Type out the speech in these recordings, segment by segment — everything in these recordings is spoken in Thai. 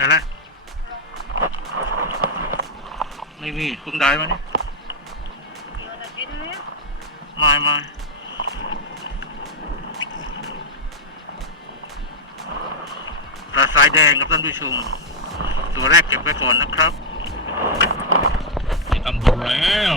นั่นแหละไม่มีเพิ่งได้มาเนี่ยไม่ไม่ปลาสายแดงครับท่านผู้ชม ตัวแรกเก็บไว้ก่อนนะครับนี่ทำถูกแล้ว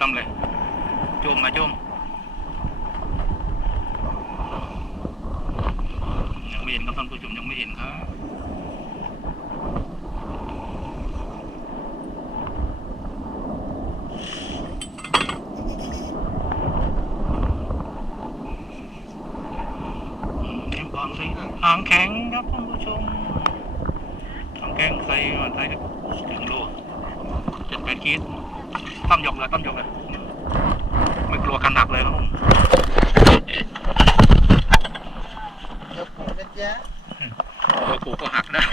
ปลาอะไรทำเลยจุ่มมาจุ่มยังไม่เห็นครับท่านผู้ชมยังไม่เห็นครับ เต็มความสิหางแข็งครับท่านผู้ชมหางแข็งใส่มาใส่ถึงโลเจ็ดแปดขีดตั้มหยกเลยตั้มหยกเลยไม่กลัวกันหนักเลยครับผม เดี๋ยวผมนะจ๊ะ ตัวกูก็หักได้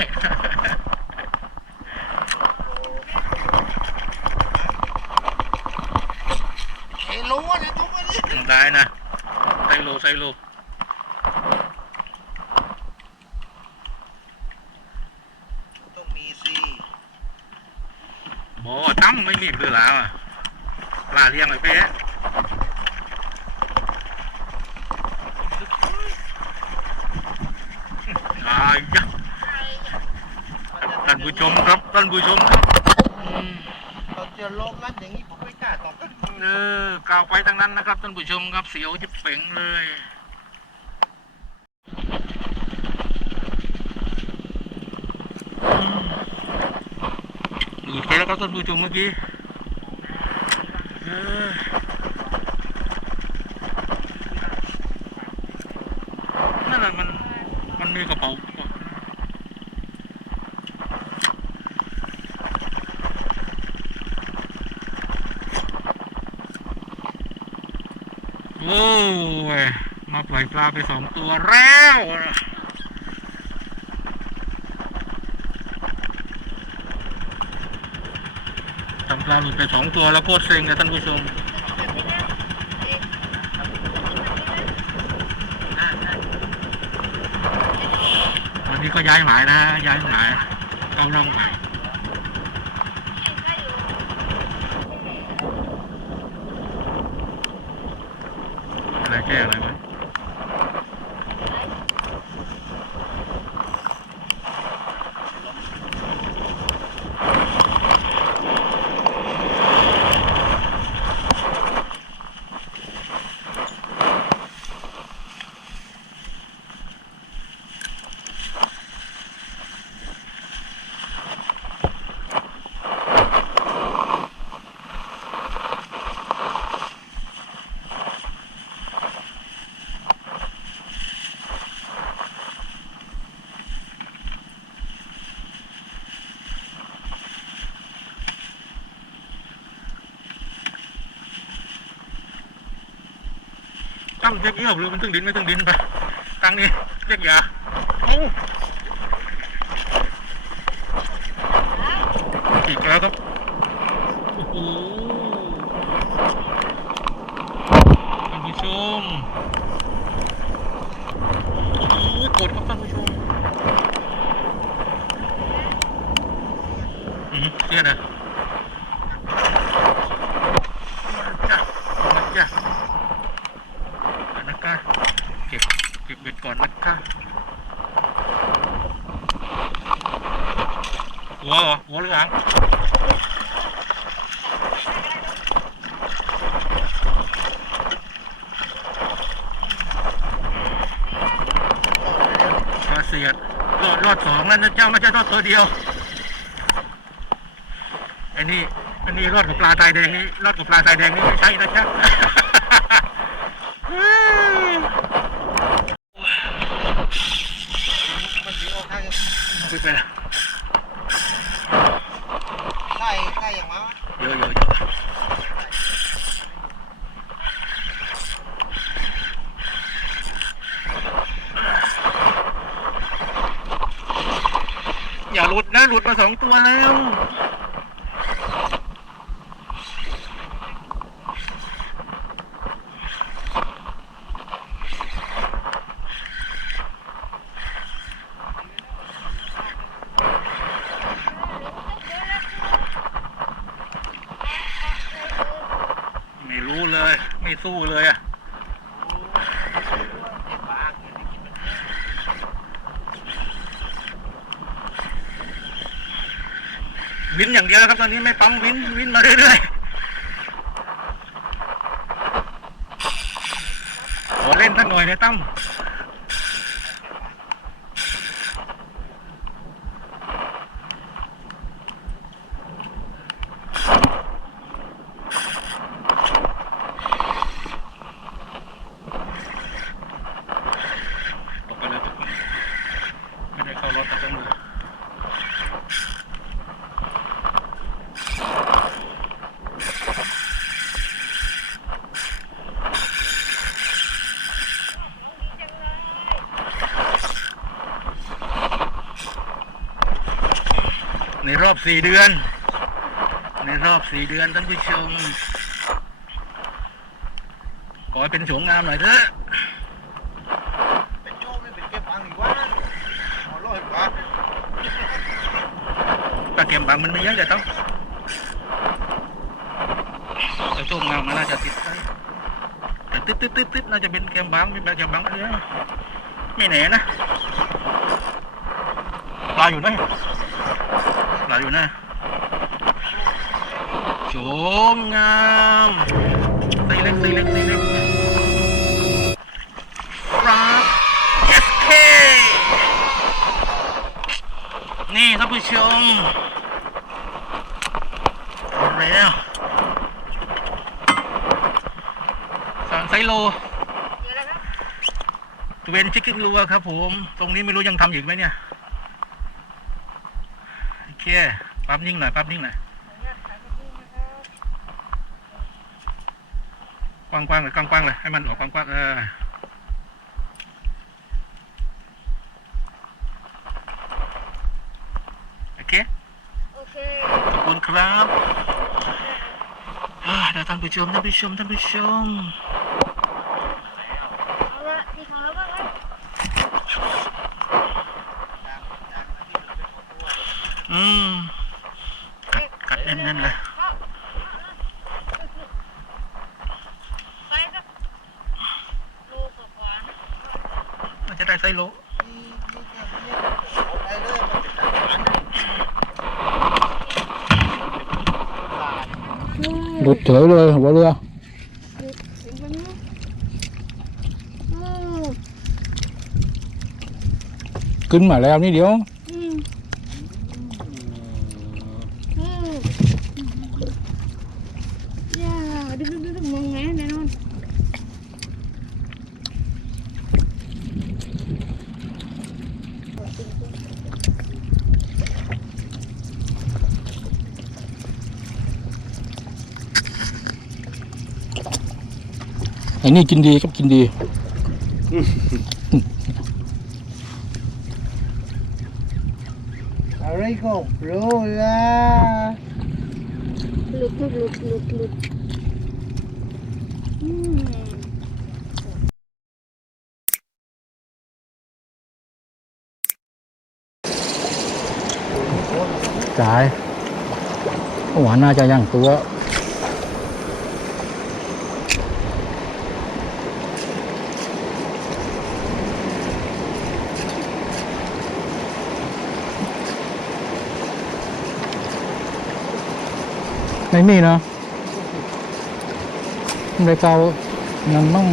ไอ้รู้นะทุกคนนี้ ได้นะ ใส่โลใส่โลต้องมีสิบอตั้มไม่มีเพื่อแล้วอะปลาเลี้ยงไอ้เป๊ะอายยะท่านผู้ชมครับท่านผู้ชมครับตอืมเจอลมมันอย่างนี้ผมไม่กล้าตอบ เออกล่าวไปทั้งนั้นนะครับท่านผู้ชมครับเสียวจิบเป่งเลยหลุดไปแล้วครับท่านผู้ชมเมื่อกี้นั่นแหละมันมันมีกระเป๋า โอ้ย มาปล่อยปลาไปสองตัวแล้วทำปลาหลุดไปสองตัวแล้วโคตรเซ็งเลยท่านผู้ชมวันนี้ก็ย้ายหมายนะ ย้ายหมายเข้าร่องใหม่อะไรแก้อะไร ตั้งเรียกเอี้ยหรือมันตึงดินไม่ตึงดินไปตั้งนี้เรียกยาเอ้าอีกแล้วครับโอ้โหท่านผู้ชมโอ้โหกดครับท่านผู้ชมอืมเสียนะ เก็บเบ็ดก่อนนะครับหัวเหรอหัวหรือหางปลาเสียดรอดรอดสองแล้วนเจ้าไม่ใช่รอดตัวเดียวอันนี้อันนี้รอดกับปลาตายแดงนี่รอดกับปลาตายแดงนี่ไม่ใช่นะครับ มันดีออกทาง ไปไปละ ใช่ใช่อย่างมั้ง เยอะเยอะเยอะ อย่าหลุดนะหลุดมาสองตัวแล้วไม่รู้เลย ไม่สู้เลยอะ วินอย่างเดียวครับตอนนี้ไม่ปั๊มวินวินมาเรื่อยๆขอเล่นสักหน่อยนะตั้มตกไปเลยตกไปเลยไม่ได้เข้ารถตกไปเลย ในร อบสี่เดือน ในรอบสี่เดือนท่านผู้ชมขอให้เป็นโฉมงามหน่อยเถอะเป็นโจ้ไม่เป็นเก็บอังอีกว่าขอร้อยกว่าปลาเก็บบางมันไม่เยอะแต่ต้องแต่โฉมงามมันน่าจะติดไปแต่ตึ๊ดตึ๊ดตึ๊ดตึ๊ดน่าจะเป็นแกมบางเป็นแบบแกมบางเนื้อไม่แน่นะปลาอยู่ไหน ปลาอยู่นะโฉมงามตีเล็กตีเล็กตีเล็กปลาเอสเคนี่ท่านผู้ชมเอาแล้วสามไซโลตัวเวนชิคกิ้งรัวครับผม ตรงนี้ไม่รู้ยังทำอยู่ไหมเนี่ยโอ เคปั๊บนิ่งหน่อยปั๊บนิ่งหน่อยกว้างๆเลยกว้างๆเลยให้มันออกกว้างๆเออโอเคโอเคขอบคุณครับอ่าเดี๋ยวท่านผู้ชมท่านผู้ชมท่านผู้ชม เอาละมีของแล้วบ้างไหม อืมกัดกัดแน่นๆเลยไปสักโลกว่าๆนะ มันจะได้ไซโล มีมีแค่เนี้ยเอาไปเลยมันเป็นการงานนะ หลุดเฉยเลยหัวเรือ ถึงวันนี้อืม ขึ้นมาแล้วนี่เดียว อืมอืมอย่าดึกดึกดึกมองไงแน่นอน ไอ้ นี่กินดีครับกินดี อะไรก็รู้ละหลุดหลุดหลุดหลุดหลุดอืมจ่ายหวานน่าจะย่างตัว ไม่มีเนาะเลยเกายังมั่ง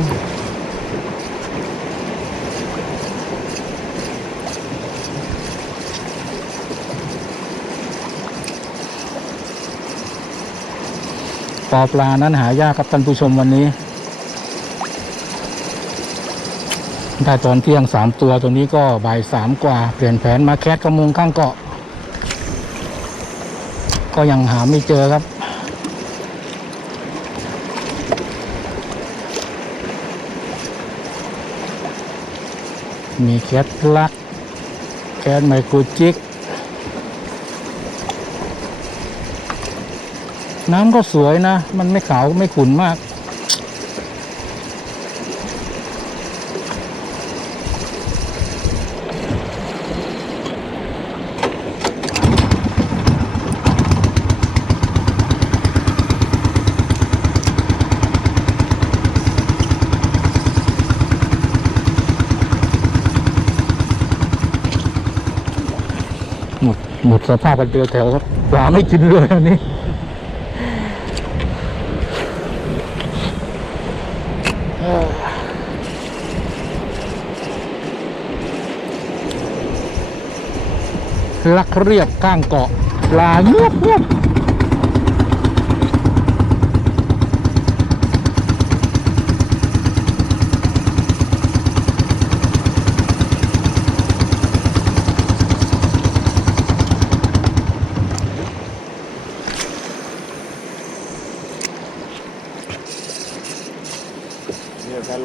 ปอปลานั้นหายากครับท่านผู้ชมวันนี้ ได้ตอนเที่ยงสามตัวตัวนี้ก็บ่ายสามกว่า เปลี่ยนแผนมาแคสกระมุงข้างเกาะ ก็ยังหาไม่เจอครับ มีแคทลัก แคทไมโครจิก น้ำก็สวยนะ มันไม่ขาวไม่ขุ่นมาก หมดสภาพกันเดียวแถวครับปลาไม่กินเลยอันนี้ลักเรียบข้างเกาะปลาเงียบเงียบๆ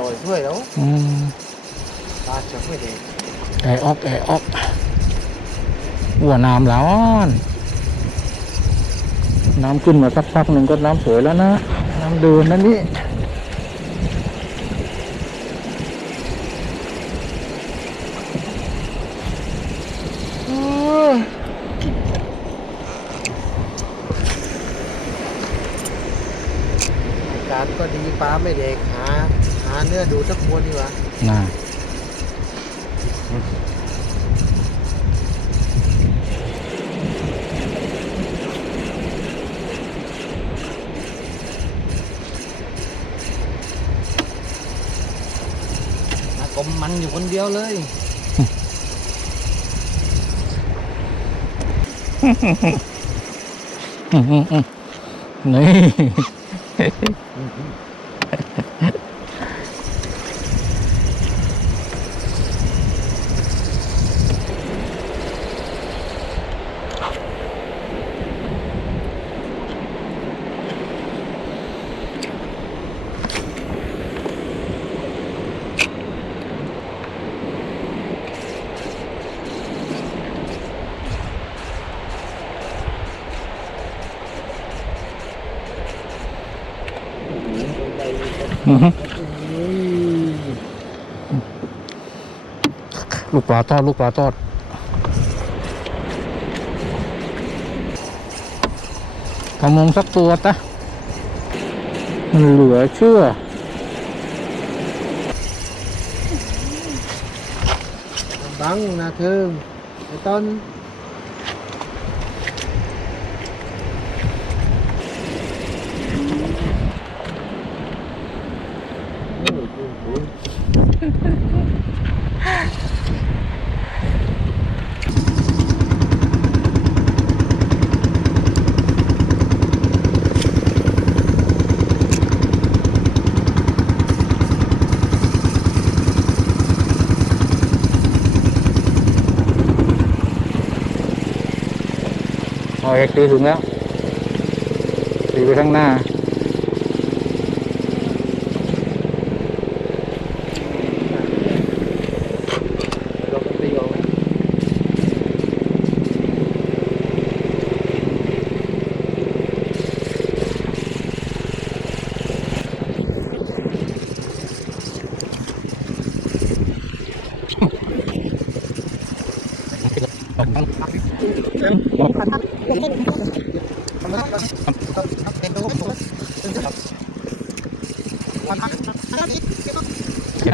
เดี๋ยวจะลอยถ้วยแล้วอืมปลาจะไม่ได้แอออกแอออกวัวน้ำแล้วน้ำขึ้นมาสักพักหนึ่งก็น้ำสวยแล้วนะ น้ำเดินนั่นนี่อากาศก็ดีปลาไม่เด็กหา หาเนื้อดูสักคนดีกว่าน่ะอากมมันอยู่คนเดียวเลยอืมอืมอืมนี่ ลูกปลาทอด ลูกปลาทอดกระมงสักตัวตะเหลือเชื่อ บังนะเธอไอ้ต้น เอาเอกตีถึงแล้วตีไปข้างหน้าเรา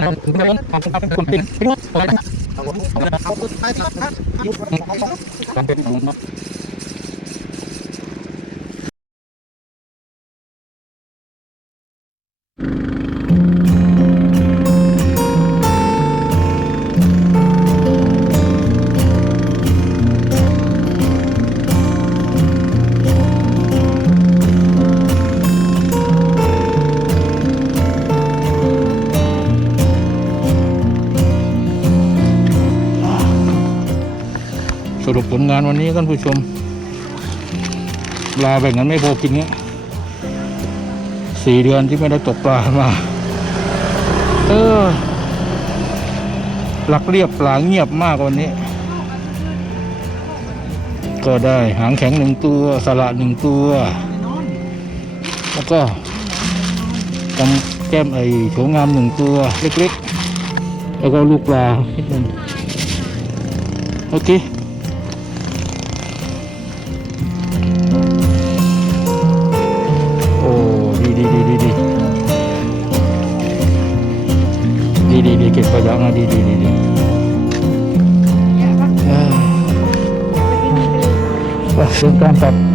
ก็ตีออกนะ Sampai วันนี้ท่านผู้ชมปลาแบ่งกันไม่พอกินเงี้ยสี่เดือนที่ไม่ได้ตกปลามาเออหลักเรียบปลาเงียบมากวันนี้ ก็ได้หางแข็งหนึ่งตัวสละหนึ่งตัว แล้วก็กำแก้มไอ้โฉงามหนึ่งตัวเล็กๆ แล้วก็ลูกปลานิดนึงโอเค dili dili kay pa nga dili dili. Ah. Wah, sungkan tak?